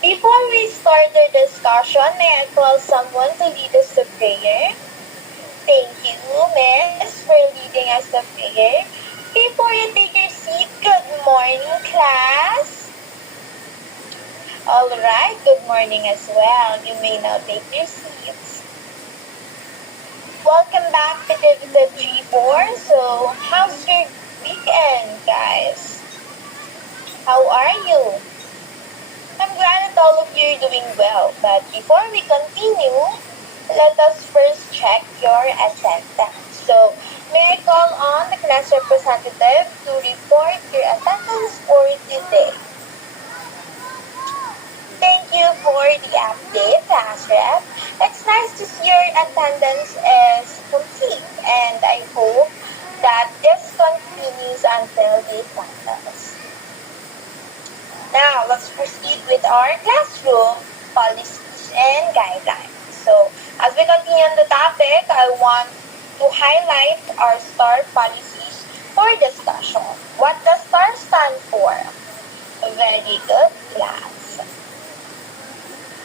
Before we start the discussion, may I call someone to lead us to prayer? Thank you, Miss, for leading us to prayer. Before you take your seat, good morning, class. Alright, good morning as well. You may now take your seats. Welcome back to the G4. So, how's your weekend, guys? How are you? I'm glad that all of you are doing well, but before we continue, let us first check your attendance. So, may I call on the class representative to report your attendance for today? Thank you for the update, class rep. It's nice to see your attendance is complete, and I hope that this continues until the finals. Now, let's proceed with our classroom policies and guidelines. So, as we continue on the topic, I want to highlight our STAR policies for discussion. What does STAR stand for? Very good, class.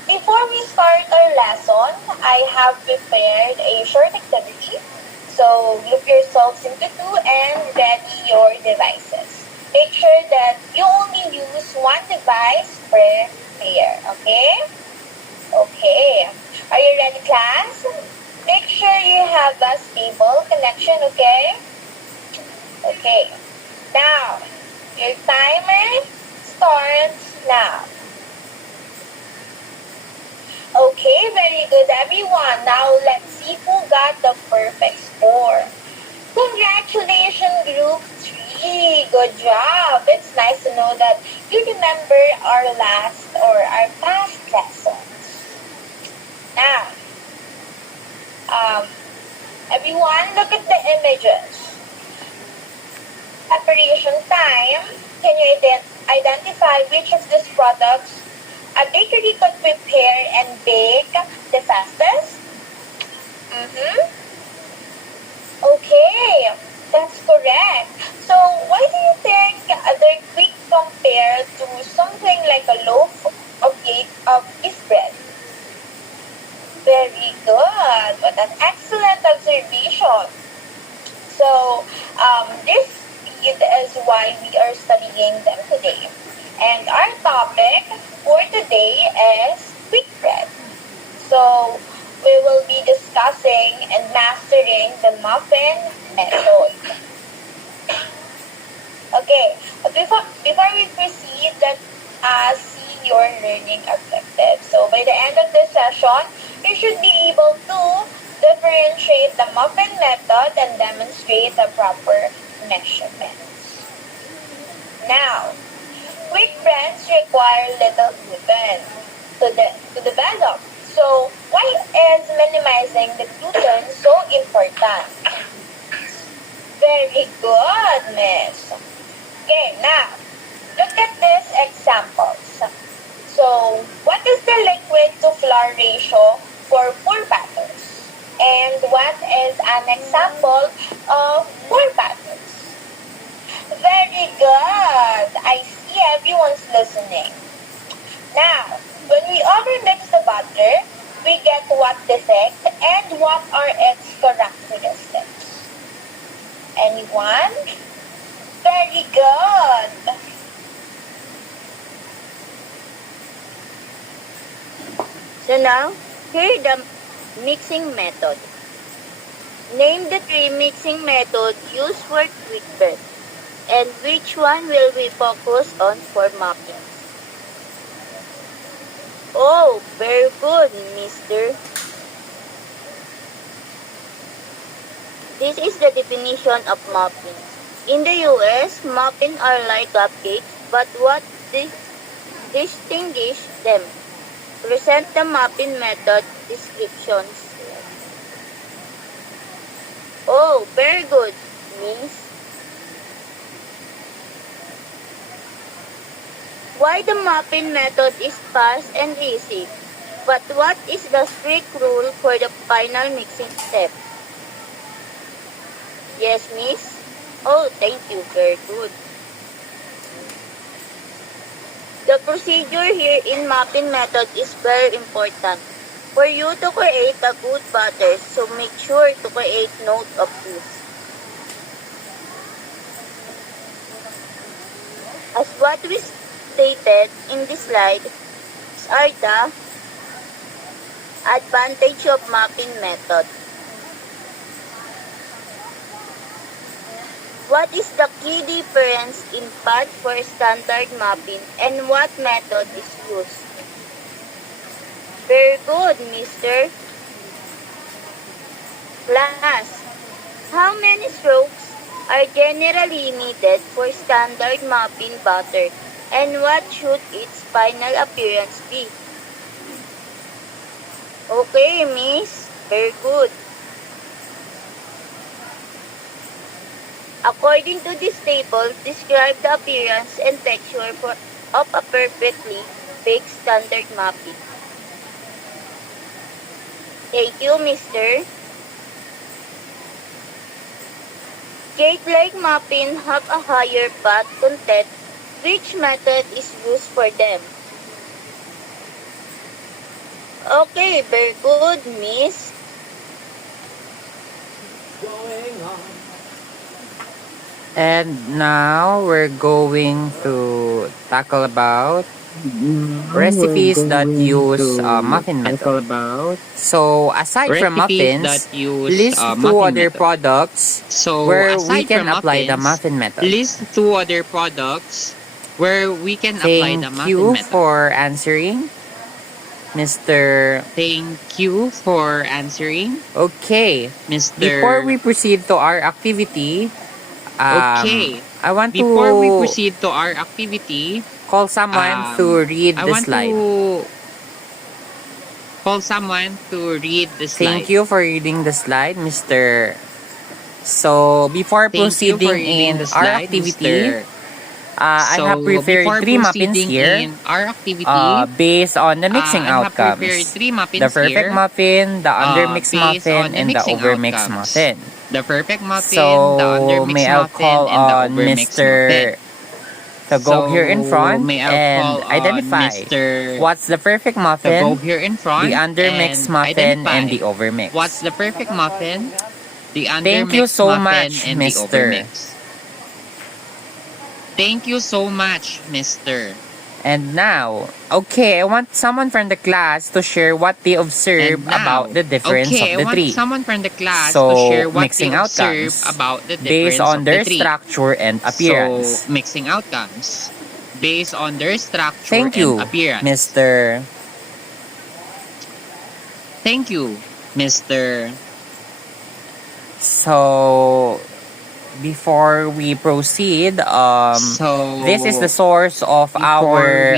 Before we start our lesson, I have prepared a short activity. So, group yourselves into two and ready your devices. Make sure that you only use one device per pair, okay? Okay. Are you ready, class? Make sure you have a stable connection, okay? Okay. Now, your timer starts now. Okay, very good, everyone. Now, let's see who got the perfect score. Congratulations, Group 3. Good job. It's nice to know that you remember our past lessons. Now, everyone, look at the images. Preparation time. Can you identify which of these products a bakery could prepare and bake the fastest? Okay, that's correct. So, why do you think they're quick compared to something like a loaf of yeast bread? Very good. What an excellent observation. So, this is why we are studying them today. And our topic for today is quick bread. So, we will be discussing and mastering the muffin method. Okay, before we proceed, let's see your learning objectives. So, by the end of this session, you should be able to differentiate the muffin method and demonstrate the proper measurements. Now, quick breads require little gluten to develop. So, why is minimizing the gluten so important? Very good, miss. Okay, now, look at these examples. So, what is the liquid to flour ratio for pour batters? And what is an example of pour batters? Very good. I see everyone's listening. Now, when we overmix the butter, we get what defect and what are its characteristics. Anyone? Very good. So now, here the mixing method. Name the three mixing methods used for quick bread, and which one will we focus on for muffins? Oh, very good, mister. This is the definition of muffins. In the US, muffins are like cupcakes, but what distinguishes them? Present the muffin method descriptions. Oh, very good, miss. Why the muffin method is fast and easy, but what is the strict rule for the final mixing step? Yes, miss. Oh, thank you. Very good. The procedure here in mapping method is very important for you to create a good batter, so make sure to create note of this. As what we stated in this slide, these are the advantage of mapping method. What is the key difference in part for standard mapping and what method is used? Very good, Mr. Class. How many strokes are generally needed for standard mapping batter and what should its final appearance be? Okay, Miss. Very good. According to this table, describe the appearance and texture of a perfectly baked standard muffin. Thank you, Mr. Cake-like muffin have a higher fat content. Which method is used for them? Okay, very good, Miss. And now we're going to tackle about recipes that use muffin method. So aside from muffins, list two other products where we can apply the muffin method. List two other products where we can apply the Thank muffin you method. for answering, Mr. Thank you for answering, Okay. Mr. Before we proceed to our activity, Okay. I want Before we to proceed to our activity, call someone to read I the want slide. to call someone to read the slide. Thank you for reading the slide, Mr. So, before Thank you for proceeding reading in the our slide, activity, Mr. I So, have prepared before 3 muffins proceeding here in our activity, based on the mixing I have prepared outcomes. 3 muffins The perfect here. muffin, the undermixed Based muffin, on the and the mixing overmixed outcomes. muffin. The perfect muffin, So, the undermixed may I muffin, call and the on overmixed Mr. muffin. to go here in front may I and call on identify Mr. what's the perfect to go muffin, here in front the undermixed and muffin, identify and the overmix. what's the perfect muffin, the Thank you undermixed so muffin, much, and the Mr. overmix. Thank you so much, Mr. And now, okay, I want someone from the class to share what they observe And now, about the difference okay, of the I want three. someone from the class So, to share what mixing they observe outcomes about the based difference on of their the three. structure and appearance. So, mixing outcomes based on their structure Thank and you, appearance. Mr. Thank you, Mr. So, before we proceed, this is the source of our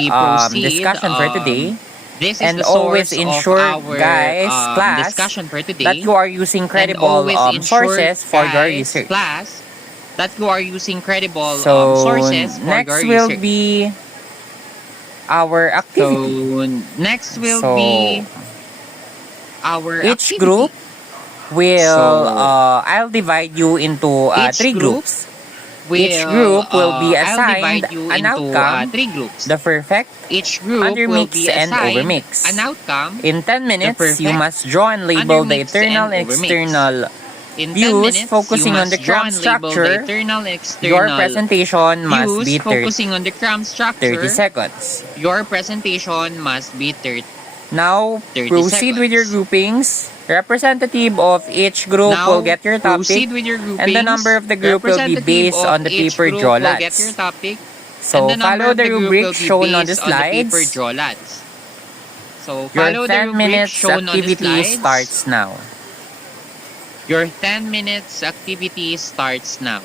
discussion for today. This is And the always source ensure, of our guys, class, discussion for today. that you are using And credible always ensure, sources for your guys, research. class, that you are using credible So, sources for next your will research. be our activity. So, next will So, be our each activity. group will, So, I'll divide you into each 3 group groups. Each group will be I'll assigned divide you an into outcome, 3 groups. the perfect, Each group will undermix, be and assigned overmix. an outcome. In 10 minutes, you perfect, must draw and label the undermix, internal and and overmix. external In 10 views, minutes, focusing you on the must draw crumb and label the structure. internal and external Your presentation must views, be focusing on the crumb 30 structure. seconds. Your presentation must be 30 Now, 30 proceed with your seconds. groupings. Representative of each group Now, will get your topic, proceed with your groupings. and the number of the group will be Representative based of on the each paper group draw will get your lots. topic, So, and the number follow of the group rubric will be shown on the based on the paper slides. draw lots. So, Your follow the 10 rubric minutes shown on the activity slides. starts now. Your 10 minutes activity starts now.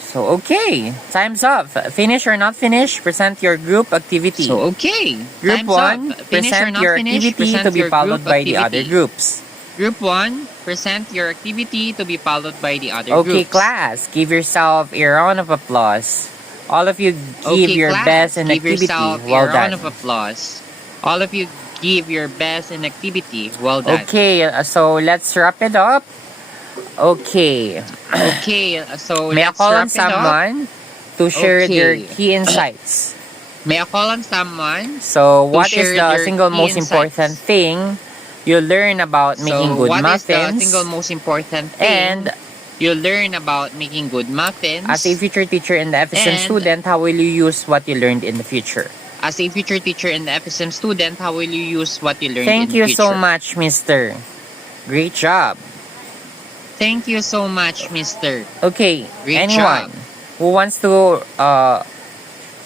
So, okay. Time's up. Finish or not finish, present your group activity. So, okay. Group Time's 1, up. Finish or present not your finish, activity present to be your followed group by the other activity. groups. Group 1, present your activity to be followed by the other Okay, groups. class, give yourself a round of applause. All of you give your class, best in give activity. yourself Well a round done. of applause. All of you give your best in activity. Well done. Okay, so let's wrap it up. Okay. Okay, so May I let's call on wrap it up. someone to share their Okay. key insights? May I call on someone? So, what is share the their single key most insights. important thing you learn about making So, good what is the muffins? single most important thing And you learn about making good muffins? as a future teacher and the efficient And- student, how will you use what you learned in the future? As a future teacher and the FSM student, how will you use what you learned Thank in you the future? so much, Mister. Great job. Thank you so much, Mister. Okay, Great anyone job. who wants to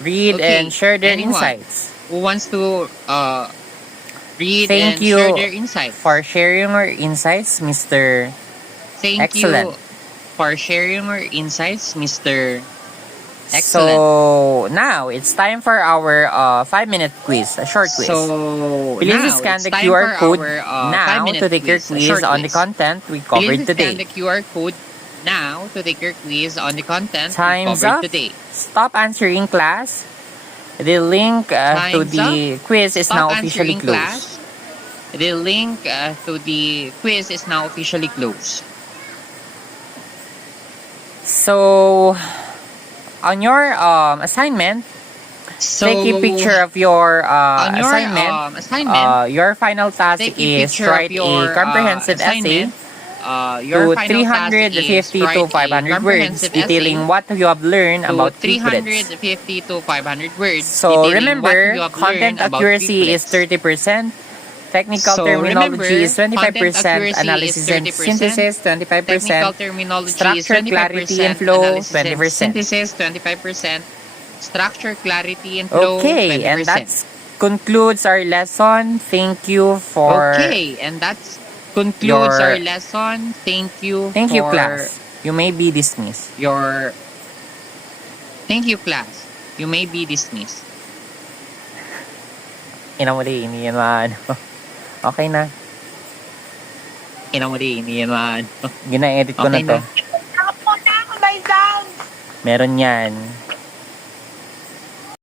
read Okay, and share their anyone insights? Who wants to read Thank and you share their insights? for sharing your insights, Mister. Thank Excellent. you for sharing your insights, Mister. Excellent. So now it's time for our 5-minute quiz, a short quiz. So Please now scan it's the time QR for code our, now 5-minute to take your quiz, a quiz short on the quiz. content we covered Please today. scan the QR code now to take your quiz on the content we Time's covered up. today. Stop answering, class. The link to Time's the quiz is Stop now officially answering, closed. class. The link to the quiz is now officially closed. So, on your assignment, So, take a picture of your on your assignment. Your final task take a is picture write of your a comprehensive essay assignment. Your to final task 350 is to write a 500 words comprehensive detailing essay what you have learned to about liquids. 350 to 500 words. So detailing what remember, you have content learned about accuracy is liquids. 30%, technical So terminology is remember, content 25%, accuracy analysis is and 30%, synthesis Technical 25%, terminology is structure, clarity, and 25%, flow analysis and 20%. synthesis 25%, structure, clarity, and flow Okay, 20%. and that concludes our lesson. Thank you for Okay, and that concludes your- our lesson. Thank you class. You may be dismissed. Thank you, class. You may be dismissed. Inamuli, hindi yan maano. Okay na. Inamuli, hindi yan man. Gina-edit ko Okay na to. na. Nakapunta ako by sound. Meron yan.